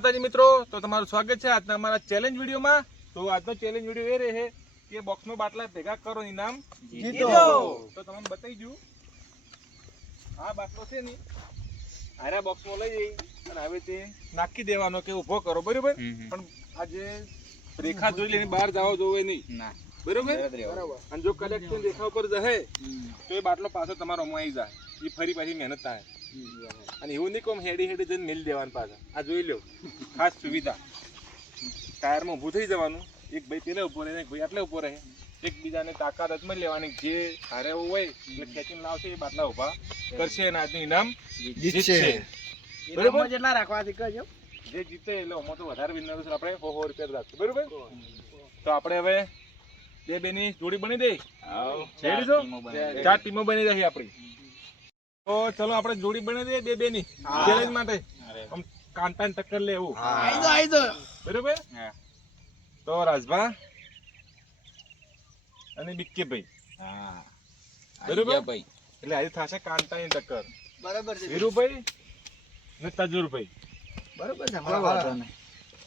માતાજી મિત્રો તો તમારું સ્વાગત છે આજના અમારા ચેલેન્જ વિડીયોમાં. તો આજનો ચેલેન્જ વીડિયો એ રહે કે બોક્સમાં બાટલા ભેગા કરો ઇનામ જીતો. તો તમને બતાવી દઉં. આ બાટલો છે ને આરા બોક્સમાં લઈ જઈ અને હવે તે નાખી દેવાનો કે ઊભો કરો બરોબર? પણ આજે રેખા જોઈ લઈને બહાર જવા જોવે નહીં. બરાબર. અને જો કલેક્શન રેખા ઉપર જશે તો એ બાટલો પાછો તમારો અમાઈ જાય. એ ફરી પાછી મહેનત થાય. અને એવું નહીં કોમ હેડી હેડી જઈને મેલી દેવાનું પાછા. આ જોઈ લો ખાસ સુવિધા. ટાયરમાં ઊભું થઈ જવાનું. એક ભાઈ પેલે ઊભો રહે એક ભાઈ આટલે ઊભો રહે. એકબીજાને તાકાત અજમાઈ લેવાની. જે હારે એવું હોય એટલે ખેંચીને લાવશે એ બાટલા ઊભા કરશે અને આજનું ઇનામ જીતશે. બરોબર? જેટલા રાખવાથી કહેજો. જે જીતે એટલે આમાં તો વધારે વિનર આપણે સો સો રૂપિયા રાખશું. બરોબર? તો આપણે હવે બે બેની જોડી બની દઈ. ચાર ટીમો બની જશે આપણી. તો ચલો આપણે જોડી બની દઈએ બે બેની. ચેલેન્જ માટે. કાંટા ને ટક્કર લે એવું. આઈ દો આઈ દો બરોબર? તો રાજભા અને બિક્કીભાઈ. બરોબર? એટલે આજે થશે કાંટા ની ટક્કર. બરાબર છે. વીરુભાઈ ને તજુરભાઈ. બરોબર છે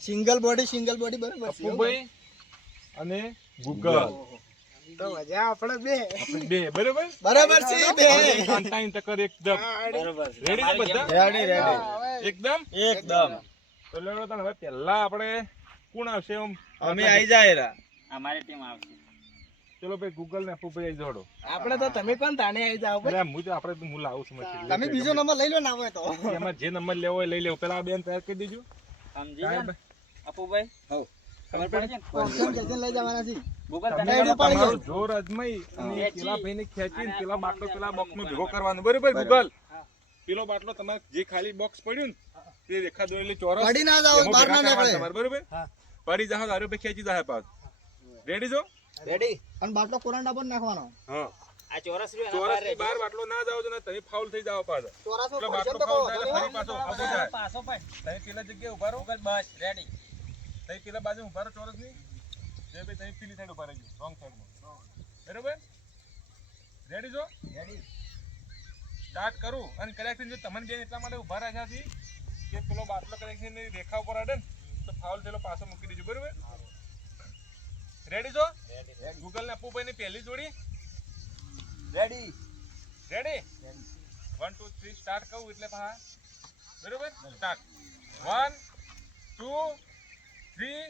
સિંગલ બોડી સિંગલ બોડી બરોબર છે. અપુભાઈ અને ગુગલ. તો મજા આપણે બે. આપણે બે બરોબર? બરાબર છે બે. કાંટાની ટક્કર એકદમ. બરાબર રેડી છે બધા? રેડી રેડી એકદમ? એકદમ. તો લેવડો તને હવે પહેલા આપણે કોણ આવશે આમ? અમે આવી જાય રા. અમારી ટીમ આવશે. ચલો ભાઈ ગૂગલ ને અપુભાઈ આવી જોડો. આપણે તો તમે કોણ તાણે આઈ જાવ ભાઈ? હું તો આપણે તો હું લાવું છું. તમે બીજો નંબર લઈ લો ના હોય તો. એમાં જે નંબર લેવો હોય લઈ લેવો. પેલા બેન તૈયાર કરી દેજો. સમજી ગયા ને? અપુભાઈ? હઉ. ખબર પડી છે ને? લઈ જવાના છે. ગૂગલ તમે તમે રેડી પાડી તમારું જોર અજમાઈ અને પેલા ભાઈને ખેંચીને પેલા બાટલો પેલા બોક્સમાં ભેગો કરવાનો. બરોબર ગૂગલ? પેલો બાટલો તમારે જે ખાલી બોક્સ પડ્યું ને તે રેખા દોરેલી ચોરસ પડી ના જાવ બહાર ના નીકળે. તમારે બરોબર? પડી જાવ દારૂ પે ખેંચી જાય પાછ રેડી છો? રેડી અને બાટલો કોરાંડા પર નાખવાનો. હા. આ ચોરસ ચોરસ બહારની રહેજો. બહાર બાટલો ના જાવ ને તમે ફાઉલ થઈ જાવ પાછા. ચોરાસો બાટલો ફાઉલ થાય ફરી પાછો પાછો પણ. તમે પેલા જગ્યાએ ઊભા રહો. ગૂગલ બસ રેડી તઈ પેલા બાજુ ઊભા રહો ચોરસની જે ભાઈ તમે પેલી સાઈડ ઊભા રહેજો રોંગ સાઈડમાં બરોબર? રેડી છો? સ્ટાર્ટ કરું. અને કલેક્શન જો તમને બેન એટલા માટે ઊભા રાખ્યા છે કે પેલો બાટલો કલેક્શન રેખા ઉપર અડે ને તો ફાઉલ થયેલો પાછો મૂકી દેજો બરોબર? રેડી છો? ગૂગલ ને અપુભાઈ ની પહેલી જોડી. Ready ready one two three start કહું એટલે પા બરોબર? Start one two three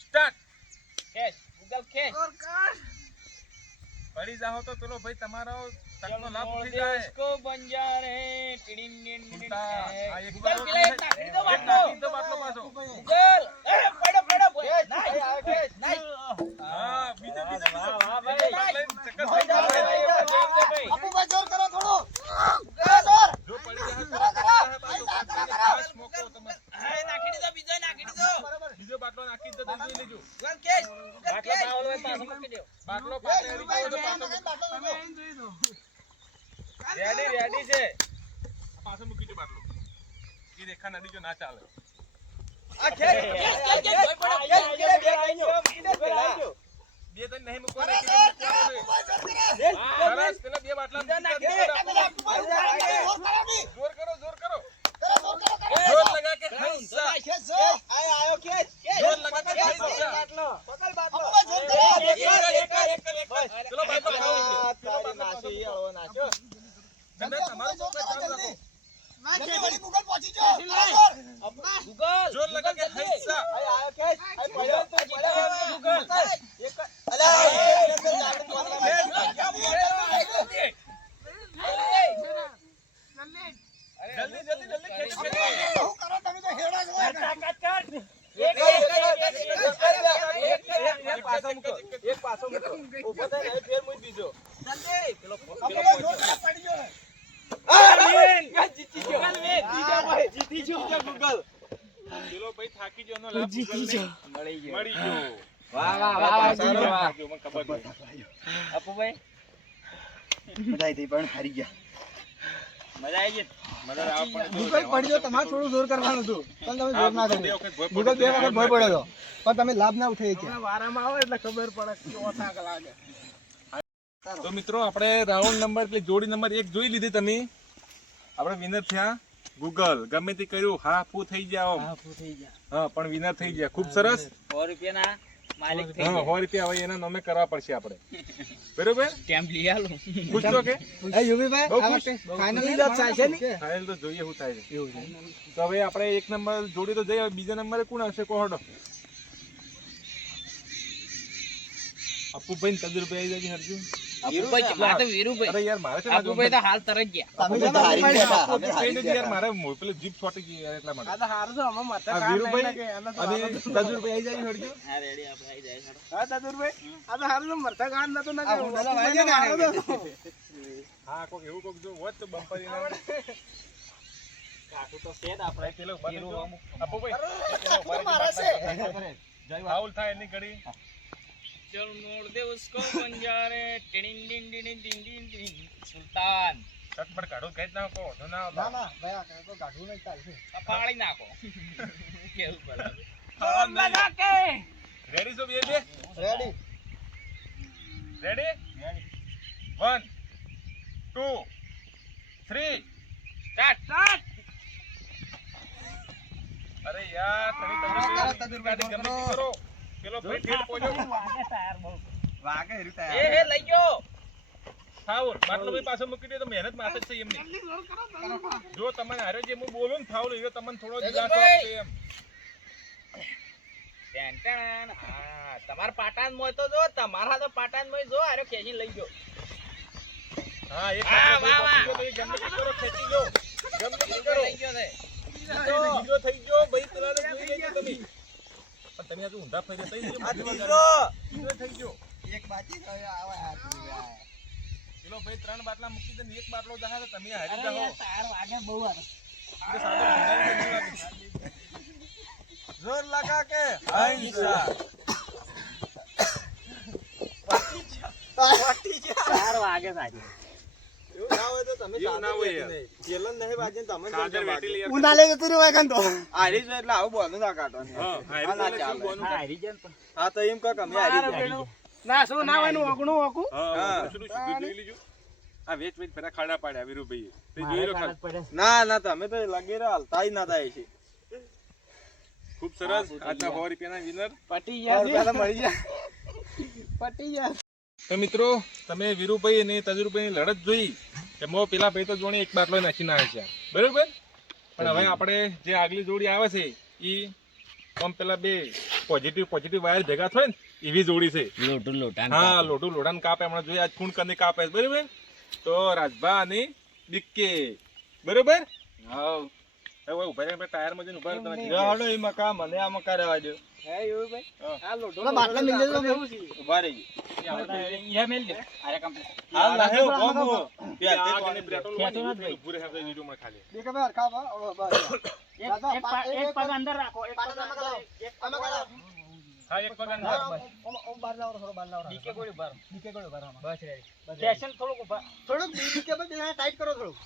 start cache પડી જાઓ તો પેલો ભાઈ તમારો તકનો લાભ ઉઠી જાય. હે ડીન ડીન આ એક ગૂગલ પેલા એક નાખી દો બાટલો. નાખી દો બાટલો પાછો. ગૂગલ એ પડો પડો બોય નાઈસ નાઈસ હા, બીજો, બીજો, બીજો. વાહ, વાહ, બીજો ભાઈ. બાટલો લઈને ચક્કર ભાઈ, ખાઈ ભાઈ, જાય. ભાઈ, ભાઈ. અપુભાઈ જોર કરો થોડો કરો જોર જો પડી જાય તો પડી જાય પાછો. ખાસ મોકો તમારે. હા, નાખી દીધો બીજો નાખી દીધો બીજો બાટલો નાખી દો તો જોઈ લેજો ગૂગલ કેશ ગૂગલ કેશ બાવળ હોય પાછો મૂકી દો બાટલો પાસે એરી ગયો તો પાછો રેડી રેડી છે પાછો મૂકી દો બાટલો એ રેખા નદી જો ના ચાલે આ ખેલ બે તને નહીં મૂકવાના, કે તને મૂકવાના છે. સરસ, પેલા બે બાટલા મૂકી દો. જોર કરો જોર કરો જોર લગા કે ખઈસા. જોર લગા કે ખઈસા. એક, એક, એક, એક, એક. પેલો બાટલો ખાવો છે. પેલો બાટલો ખાવો છે. તમે તમારું તો કંઈ ચાલુ રાખો. ગૂગલ જોર લગા કે ખઈસા. જલ્દી જો જલ્દી ખેંચી ખેંચી. એક પાછો મૂકો. પેલો ભાઈ થાકી ગયો એનો લાભ ગૂગલને મળી ગયો. વાહ વાહ વાહ સારો. વાહ થાક્યો, મને ખબર નથી. અપુભાઈ મજા આવી ગઈ. મજા આવે પણ જો ગૂગલ તમારે થોડું જોર કરવાનું હતું. પણ તમે જોર ના કર્યું વખત બે વખત ભય પડ્યો પણ તમે લાભ ના ઉઠાઈ છે વારામાં આવે એટલે ખબર પડે કેવો થાક લાગે. તો મિત્રો આપણે રાઉન્ડ નંબર એટલે જોડી નંબર એક જોઈ લીધી તમે આપણે વિનર થયા ગૂગલ. ગમે તે કર્યું હા ફૂ થઈ ગયા આમ. હા પણ વિનર થઈ ગયા. ખૂબ સરસ. સો રૂપિયાના માલિક હા સો રૂપિયા હવે એના નામે કરવા પડશે આપણે. બરોબર? સ્ટેમ્પ લઈ આલો. ખુશ છો કે? એ યુવીભાઈ, આ વખતે finally જ થાય છે ને? ફાઇનલ તો જોઈએ શું થાય છે. તો હવે આપણે એક નંબર જોડી તો જઈએ બીજા નંબરે કોણ હશે કોહડો અપુભાઈ ને તજુરભાઈ આવી જાય હરજુ. હા, તો જાય ને હારું તો. હા કોક એવું કોક જો હોત તો બમ્પર કાકુ તો છે આપણે. પેલો બને વીરુ જો. મારા છે. ફાઉલ થાય એની ઘડી. ચલ મોડ દે ઉસકો બંજારે ટીડિન ડીન ડીન ડીન ડીન ડીન. સુલતાન. ચટપટ કાઢો કઈ ના કહો તો ના ના, ના, ભાઈ, આ કાંઈ તો કાઢવું નહીં, ચાલશે. ફાળી નાખો. કેવું બરાબર રેડી છો બે બે? Ready? Ready one two three start start અરે યાર તમે કરો, તમે તજુરભાઈ, ગમે તે કરો. કરો પેલો ભાઈ ઠેઠ પહોંચ્યો વાગે હેરું એ થાય હે લઈ ગયો. ફાઉલ માટલો ભાઈ પાછો મૂકી દે તો મહેનત માથે જ છે એમની. જો તમને હારે જે હું બોલું ને ફાઉલ એ તમને થોડો દિલાસો આપશે એમ. Ten ten. હા તમારા પાટાન મોય તો જો તમારા તો પાટાન મોય જો આરો ખેંચી લઈ ગયો. હા એક વાહ, વાહ. ભાઈ ગમે કરો ખેંચી લો. ગમે કરો. લઈ ગયો છે. હીરો થઈ ગયો ભાઈ પેલા જોઈ લેજો તમે. પણ તમે હજુ ઊંધા ફરી થઈ ગયો આ થઈ ગયો. એક બાકી. પેલો ભાઈ ત્રણ બાટલા મૂકી દે એક બાટલો જહા તમે હારી જાઓ તાર વાગે બહુ. જોર લગા કે? અહિંસા પાટી વાગે પાટી જા તાર વાગે તો જતું હારી જો એટલે આવું બોનું ના કાઢો હા, તો એમ કહો અમે હારી ના, શું ના હોય ઓગણું. આ વેચ વેચ પેલા ખાડા પાડ્યા વીરુભાઈએ. તે જોઈ લો ના ના તમે તો લગી રહ્યા હાલતા ના થાય છે. ખૂબ સરસ. આજના સો રૂપિયાના winner. પટી ગયા મળી જાય પટી ગયા. તો મિત્રો તમે વીરુભાઈ અને તજુરભાઈની લડત જોઈ એમાં પેલા ભાઈ તો જોણી એક બાટલો નાખી નાખે છે. બરોબર? પણ હવે આપણે જે આગલી જોડી આવે છે એ આમ પેલા બે પોઝિટિવ પોઝિટિવ વાયર ભેગા થાય ને એવી જોડી છે. લોટું લોટાન હા લોટું લોટાન કાપે હમણાં જોઈએ આજ ખૂણ કરીને કાપે બરોબર? તો રાજભા અને બિક્કે બરોબર? હા હવે ઊભા રહીને આપણે ટાયરમાં જઈને ઊભા રહો તમે એ મકા મને આ મકા રહેવા દો હે, યુવીભાઈ? હા. આ લોઢો બાટલા મિલ જાય કેવું છે? ઊભા રહી ઈરા મેલ દે આરે કમ્પ્લીટ હાલ ના હે બે આ પાણી પ્લેટો ખેંચો લો, ભાઈ. ઊભું રહે આપણે વિડીયોમાં ખાલી દેખો ભાઈ, હરખા ભાઈ. ઓ, બસ. એક એક પા- પા- એક એક પગ પગ- અંદર રાખો એક પગ અંદર એક પગ કરો. હા એક પગ અંદર. ઓમ- ઓમ- ઓમ લાવો, થોડો બહાર લાવો. ડીકે ગોળી ભરો ડીકે ગોળો ભરો બસ રેડી સ્ટેશન થોડુંક ઊભા થોડુંક ડીકે ભાઈ ટાઈટ કરો થોડું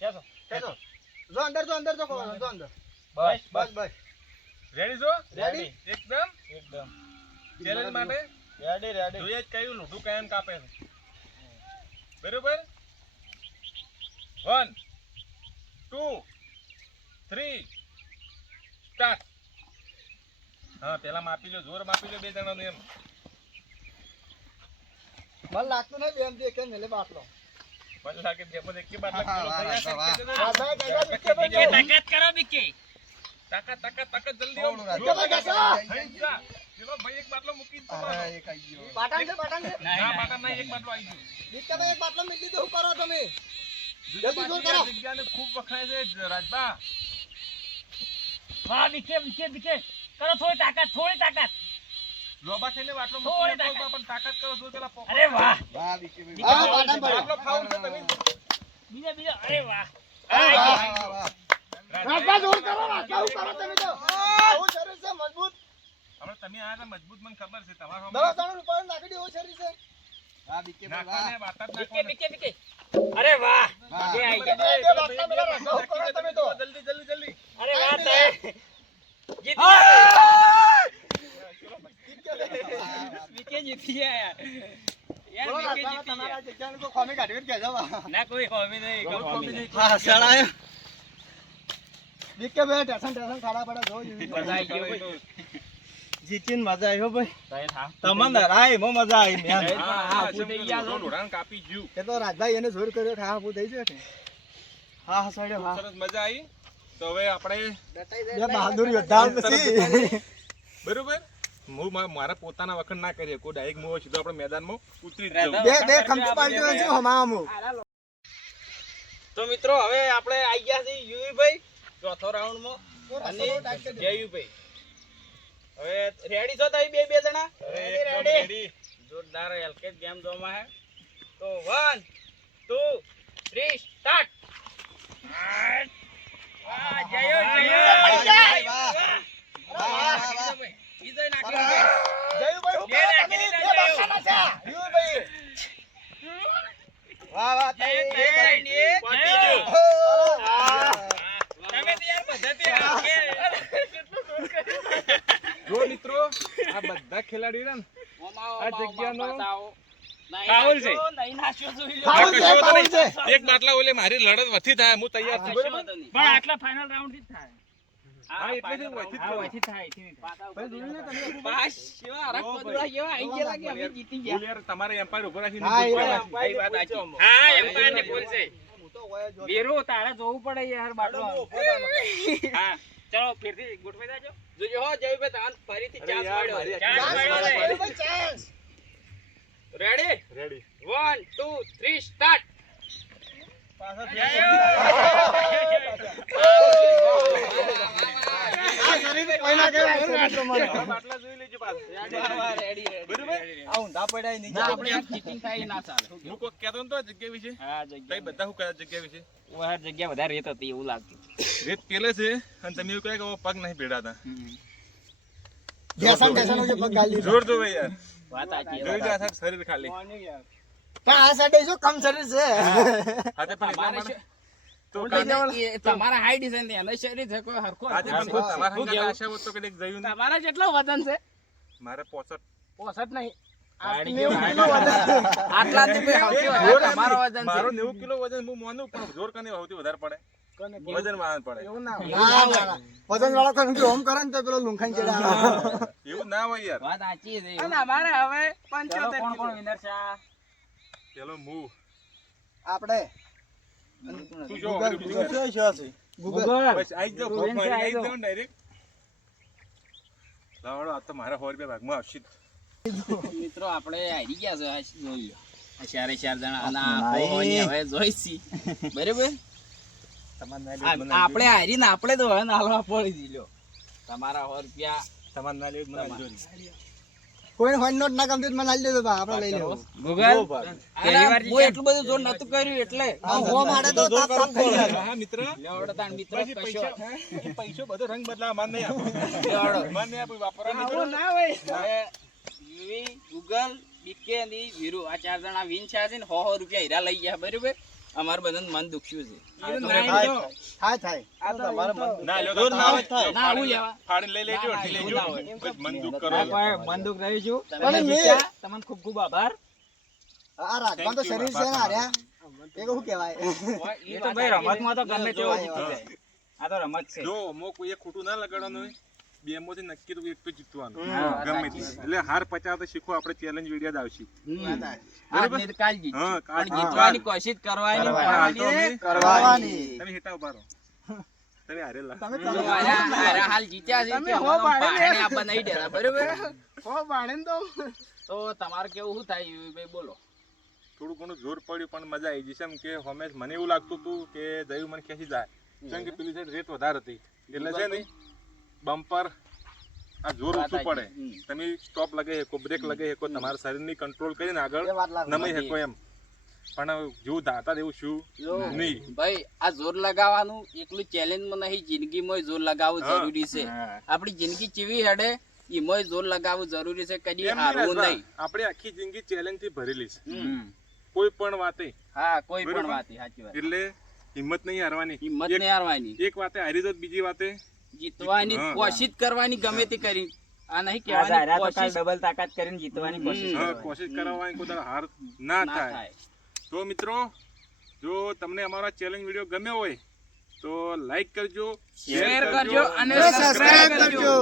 કેસો ખેંચો. જો અંદર જો અંદર જો કહો, જો અંદર. બસ બસ બસ. રેડી છો? રેડી એકદમ? એકદમ. ચેલેન્જ માટે? રેડી રેડી જોઈએ જ કયું લોઢું કયાને કાપે છે. બરોબર? વન ટુ થ્રી સ્ટાર્ટ હા પેલા માપી લો જોર માપી લો બે જણાનું એમ. મને લાગતું નહીં બેનથી એકે મેલે બાટલો તાકાત કરો બીકે. તાકાત તાકાત તાકાત જલ્દી. પેલો ભાઈ એક બાટલો મૂકી જ અરે એક આઈ ગયો. પાટણ છે પાટણ છે? ના બાટા ના એક બાટલો આવી ગયો. ડીકે ભાઈ એક બાટલો મિલ દીધો કરો તમે. જલ્દી જોર કરો. જગ્યાને ખૂબ વખણાય છે રાજબા વાહ બીકે બીકે બીકે કરો થોડી તાકાત થોડી તાકાત. લોબા થઈને. નાખો, પણ તાકાત કરો પેલા અરે વાહ વાહ છે તમે બીજા બીજા અરે વાહ વાહ, વાહ, વાહ, વાહ. જોર કરો રાજભા કરો તમે તો આવું શરીર છે મજબૂત હવે તમે આ મજબૂત મને ખબર છે તમારો દવા ત્રણ રૂપિયા નાખી દે એવું શરીર છે વાહ, બીકે વાહ. નાખવાને બાટા જ બીકે બીકે બીકે અરે વાહ. બે આઈ ગયા જલ્દી જલ્દી જલ્દી અરે વાહ જીતી ગયા જીતી ગયા યાર તમારા ગયા. ના કોઈ નહીં નહીં. હા, સળાયો. ખાડા પડે જો મજા આવી ગયો જીતીને મજા આવ્યો ભાઈ. તમને હરાય એમાં મજા આવી થઈ ગયા છો. કાપી ગયું. એ તો રાજભાઈ એને જોર કર્યો કે હા થઈ જાય હા હા સાડ્યો હા. સરસ મજા આવી. તો હવે આપણે બહાદુર યોદ્ધા પછી. બરોબર? હું મારા પોતાના વખત ના કરીએ. કોઈ ડાયરેક્ટ મૂવ સીધો આપણે મેદાનમાં ઉતરી જ બે બે ખમતી પાલટીઓ છે હમામું તો મિત્રો હવે આપણે આવી ગયા છે યુવીભાઈ. ચોથો રાઉન્ડમાં. અને જયુભાઈ. હવે રેડી છો તમે બે બે જણા? રેડી. જોરદાર એલકે ગેમ જોવામાં હે. તો વન ટુ થ્રી સ્ટાર્ટ જયો જયો. વિજય નાખી બે નાખી વાહ વાહ જય જય જય પતી ગયું. તમે તો યાર પદ્ધતિ જો મિત્રો આ બધા ખેલાડી ને આ જગ્યાનો કાઉલ છે. નહીં નાશ્યો જોઈ લો. ફાઉલ છે, કશો ફાઉલ નહીં. છે. એક બાટલા ઓલે મારી લડત વધી થાય હું તૈયાર છું. પણ આટલા ફાઇનલ રાઉન્ડથી હા એટલે થાય ગયા યાર તમારે એમ્પાયર ઊભો રાખીને વાત હા એમ્પાયર ને તારે જોવું પડે યાર બાટલો હા ચલો ફેરથી ગોઠવાઈ જાજો જોજો હો જયભાઈ તાન ફરીથી ચાન્સ મળ્યો મારી ચાન્સ રેડી રેડી 1 2 3 સ્ટાર્ટ આ જગ્યા વિશે? હા તઈ જગ્યા બધા શું કહે આ જગ્યા વિશે? ઓહર જગ્યા વધારે રેત હતી એવું લાગતું. રેત પેલે છે અને તમે એવું કહે કે પગ નહીં જે દીધો. જોર યાર. વાત જોઈ શરીર ખાલી. પણ આ સાઈડે શું કમ શરીર છે. પણ એટલા તો એ તમારા એનો શરીર છે કોઈ હરખો જેટલો વજન છે. મારે પોસઠ. પોસઠ નહીં. આટલા જ ભાઈ સૌથી વધારે તમારો વજન. મારો નેવું કિલો વજન હું માનું પણ જોર કને સૌથી વધારે પડે. વજન વાળા પડે. ના, ના, ના. વજન વાળો કોઈ ઊંધું કરે ને તો પેલો લુંખાઈ ચડે એવું ના હોય યાર. વાત સાચી છે અને અમારે હવે 75 કોણ કોણ વિનર છે પેલો મુ. આપણે. તું જો. શું છે? બસ આઈ આઈ ને. લાવડો, આ મારા ભાગમાં આવશે મિત્રો આપણે હારી ગયા છે આ જોઈ લો આ ચારે ચાર જણા હવે જોઈશી બરાબર આપણે હારીને આપણે તો હવે નાલવા પડી દીધો તમારા હોર રૂપિયા તમારે ના લેવું તો મને કોઈને હોય નોટ ના ગમતી મને આલી દેજો બા, આપણે લઈ લેવું. ગૂગલ? હું એટલું બધું જોર નતું કર્યું એટલે. આ હો મારે તો તાપ તાપ થઈ જાય. હા, મિત્ર. લેવડો તાણ મિત્ર પૈસા. પૈસો બધો રંગ બદલા માન નહીં આપો લેવડો માન નહીં આપો વાપરવા ના હોય. યુવી ગૂગલ બીકે ની વીરુ આ ચાર જણા વિન છે ને સો સો રૂપિયા હીરા લઈ ગયા બરાબર? અમારે બધા મન દુખ્યું છે. થાય. થાય. આ તો તમારે મન ના લ્યો તો ના હોય. ના, હું લેવા. ફાડીને લઈ લેજો ના, ના, અઢી એવું લેજો. ના હોય. બસ મન દુઃખ રહી છું? પણ મેં- તમને ખૂબ ખૂબ આભાર. આ રાખવા તો શરીર છે ને એ કહેવાય? એ તો ભાઈ રમતમાં તો ગમે તેવો જીતી જાય આ તો રમત છે. જો મો કોઈ એક ખોટું ના લગાડવાનું હોય. બે માંથી નક્કી તો એક તો જીતવાનું. ગમે તે. એટલે હાર પચાવ તો શીખો આપણે ચેલેન્જ વીડિયો જ આવશે. હા કાલ જીતવાની કોશિશ કરવાની કરવાની. તમે હેટા ઊભા રહો. તમે હારેલા તમે હાલ જીત્યા છે તમે હો પાણી આપવા નહીં દેતા બરાબર? હો ભાણે તો. તો તમારે કેવું શું થાય? ભાઈ બોલો. થોડું ઘણું જોર પડ્યું પણ મજા આવી જશે એમ કે હંમેશ મને એવું લાગતું હતું કે દયું મને ખેંચી જાય. કેમ કે પેલી સાઈડ રેત વધારે હતી. એટલે છે ને બમ્પર આ જોર ઓછું પડે. તમે સ્ટોપ લગાવી શકો બ્રેક લગાવી શકો તમારા શરીરની કંટ્રોલ કરીને આગળ. નમી શકો એમ. પણ જેવું દાતા દેવું શું? નહીં. ભાઈ આ જોર લગાવવાનું એકલું ચેલેન્જમાં નહીં જિંદગીમાં જોર લગાવવું જરૂરી છે. આપણી જિંદગી ચીવી હેડે એમાં જોર લગાવવું જરૂરી છે કદી હારવું નહીં. આપણે આખી જિંદગી ચેલેન્જથી ભરેલી છે. કોઈ પણ વાતે. હા કોઈ પણ વાતે સાચી વાત. એટલે હિંમત નહીં હારવાની. હિંમત નહીં હારવાની. એક વાતે હારી તો બીજી વાતે જીતવાની કોશિશ કરવાની ગમે તે કરી. આ નહીં કહેવાની કોશિશ. ડબલ તાકાત કરીને જીતવાની કોશિશ કોશિશ કરાવવાની કોઈ હાર ના થાય. તો મિત્રો જો તમને અમારો ચેલેન્જ વીડિયો ગમ્યો હોય તો લાઈક કરજો શેર કરજો અને સબસ્ક્રાઇબ કરજો.